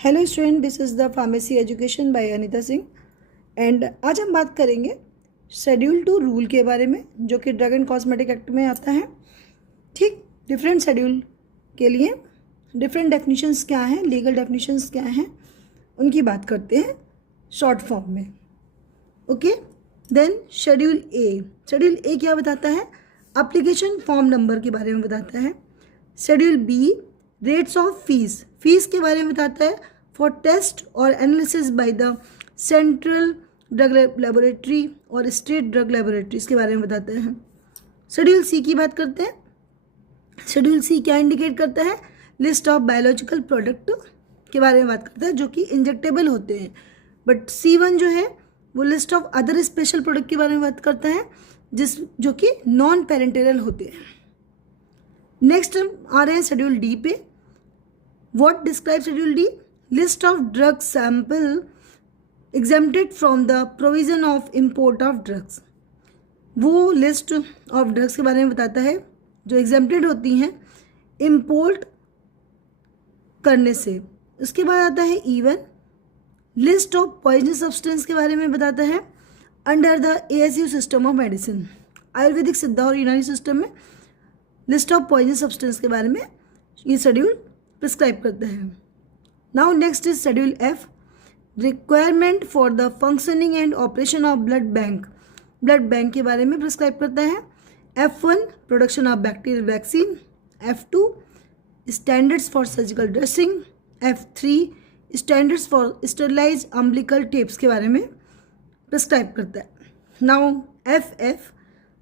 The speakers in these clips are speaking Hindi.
Hello student, this is the pharmacy education by Anita Singh and आज हम बात करेंगे शेड्यूल 2 रूल के बारे में, जो कि ड्रग एंड कॉस्मेटिक एक्ट में आता है। ठीक, डिफरेंट शेड्यूल के लिए डिफरेंट डेफिनेशंस क्या हैं, लीगल डेफिनेशंस क्या हैं, उनकी बात करते हैं शॉर्ट फॉर्म में। ओके, देन शेड्यूल ए क्या बताता है? एप्लीकेशन फॉर्म नंबर के बारे में बताता है। Schedule B rates of fees के बारे में बताता है for test or analysis by the central drug laboratory और स्टेट ड्रग लेबोरेटरीज के बारे में बताता है। शेड्यूल सी की बात करते हैं। शेड्यूल सी क्या इंडिकेट करता है? लिस्ट ऑफ बायोलॉजिकल प्रोडक्ट के बारे में बात करता है जो कि इंजेक्टेबल होते हैं। बट C1 जो है वो list of other special product के बारे में बात करता है जो कि नॉन पेरेंटेरल होते हैं। नेक्स्ट हम आ रहे हैं शेड्यूल डी पे। What describe schedule D? List of drug sample exempted from the provision of import of drugs. वो लिस्ट ऑफ ड्रग्स के बारे में बताता है जो एग्जेम्प्टेड होती हैं इम्पोर्ट करने से। उसके बाद आता है E1 list of poisonous substance के बारे में बताता है under the ASU system of medicine. Ayurvedic, सिद्धा और यूनानी सिस्टम में लिस्ट ऑफ पॉइजनस सब्सटेंस के बारे में ये शेड्यूल प्रिस्क्राइब करता है। Now next is schedule F requirement for the functioning and operation of blood bank के बारे में प्रिस्क्राइब करता है। F1 production of bacterial vaccine. F2 standards for surgical dressing. F3 standards for sterilise umbilical tapes के बारे में प्रिस्क्राइब करता है। नाउ FF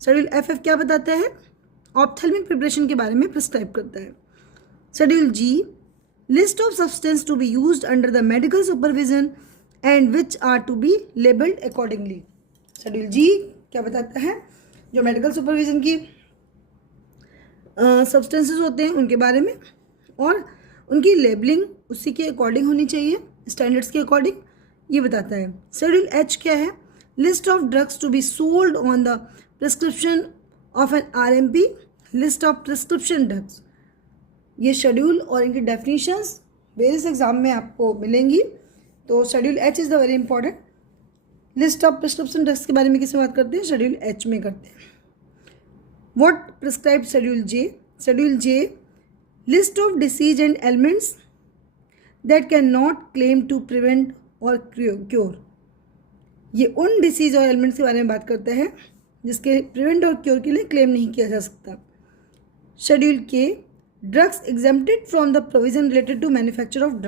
शेड्यूल FF क्या बताता है? ऑप्थेल्मिक प्रिपरेशन के बारे में प्रिस्क्राइब करता है। Schedule G list of substance to be used under the medical supervision and which are to be labelled accordingly. Schedule G क्या बताता है? जो मेडिकल सुपरविजन की सब्सटेंसेस होते हैं उनके बारे में, और उनकी लेबलिंग उसी के अकॉर्डिंग होनी चाहिए, स्टैंडर्ड्स के अकॉर्डिंग, ये बताता है। शेड्यूल H क्या है? List of drugs to be sold on the prescription of an RMP। List of prescription drugs. ये शेड्यूल और इनकी डेफिनेशंस वेरियस एग्जाम में आपको मिलेंगी। तो schedule H is the very important. List of prescription drugs के बारे में किसमें बात करते हैं? शेड्यूल H में करते हैं। What prescribe schedule J? Schedule J list of disease and elements that can not claim to prevent or cure. ये उन डिसीज और एलिमेंट्स के बारे में बात करता है जिसके प्रिवेंट और क्योर के लिए क्लेम नहीं किया जा सकता। Schedule K drugs exempted from the provision related to manufacture of drugs.